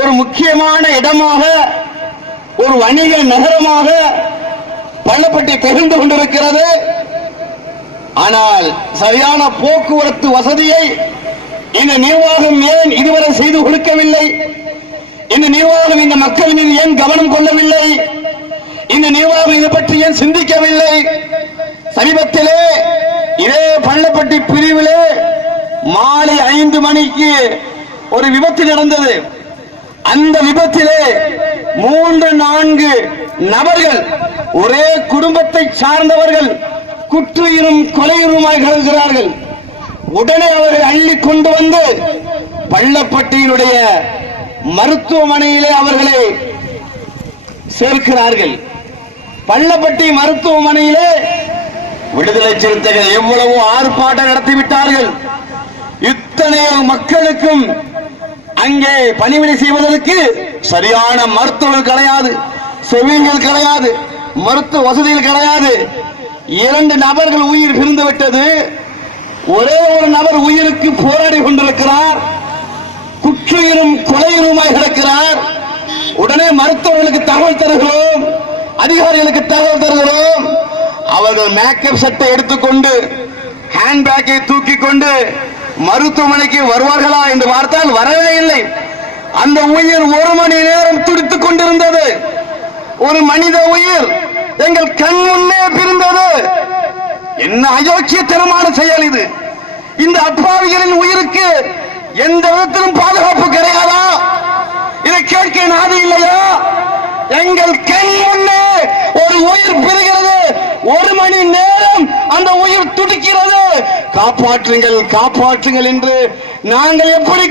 ஒரு முக்கியமான இடமாக, ஒரு வணிக நகரமாக பள்ளப்பட்டி திகழ்ந்து கொண்டிருக்கிறது. ஆனால் சரியான போக்குவரத்து வசதியை இந்த நிர்வாகம் ஏன் இதுவரை செய்து கொடுக்கவில்லை? இந்த நிர்வாகம் இந்த மக்கள் மீது ஏன் கவனம் கொள்ளவில்லை? இந்த நிர்வாகம் இது பற்றி ஏன் சிந்திக்கவில்லை? சமீபத்திலே இதே பள்ளப்பட்டி பிரிவிலே மாலை 5 மணிக்கு ஒரு விபத்து நடந்தது. அந்த விபத்திலே 3-4 நபர்கள், ஒரே குடும்பத்தை சார்ந்தவர்கள், குற்றுயிரும் கொலையுருமாய் கலக்கிறார்கள். உடனே அவர்கள் அள்ளி கொண்டு வந்து பள்ளப்பட்டியினுடைய மருத்துவமனையிலே அவர்களை சேர்க்கிறார்கள். பள்ளப்பட்டி மருத்துவமனையிலே விடுதலை சிறுத்தைகள் எவ்வளவோ ஆர்ப்பாட்டம் நடத்திவிட்டார்கள். இத்தனை மக்களுக்கும் அங்கே பணிவிடை செய்வதற்கு சரியான மருத்துவர்கள் கிடையாது, செவிலியர்கள் கிடையாது, மருத்துவ வசதிகள் கிடையாது. 2 நபர்கள் உயிர் பிரிந்து விட்டது. ஒரே ஒரு நபர் உயிருக்கு போராடி கொண்டிருக்கிறார். குற்றுயிரும் கொலையுருமாய் கிடக்கிறார். உடனே மருத்துவர்களுக்கு தகவல் தருகிறோம், அதிகாரிகளுக்கு தகவல் தருகிறோம். அவர்கள் மேக்கப் சட்டை எடுத்துக்கொண்டு ஹேண்ட்பேக்கை தூக்கி கொண்டு மருத்துவமனைக்கு வருவார்களா என்று பார்த்தால் வரவே இல்லை. அந்த உயிர் 1 மணி நேரம் துடித்துக் கொண்டிருந்தது. ஒரு மனித உயிர் எங்கள் கண் முன்னே பிரிந்தது. என்ன அயோக்கியத்தனமான செயல் இது! இந்த அப்பாவிகளின் உயிருக்கு எந்த விதத்திலும் பாதுகாப்பு கிடையாதா? இதை கேட்க நாதி இல்லையா? எங்கள் கண் முன்னே ஒரு உயிர் பிரிகிறது. 1 மணி நேரம் அந்த உயிர் துடிக்கிறது. காப்பாற்றுங்கள், காப்பாற்றுங்கள் என்று நாங்கள் எப்படி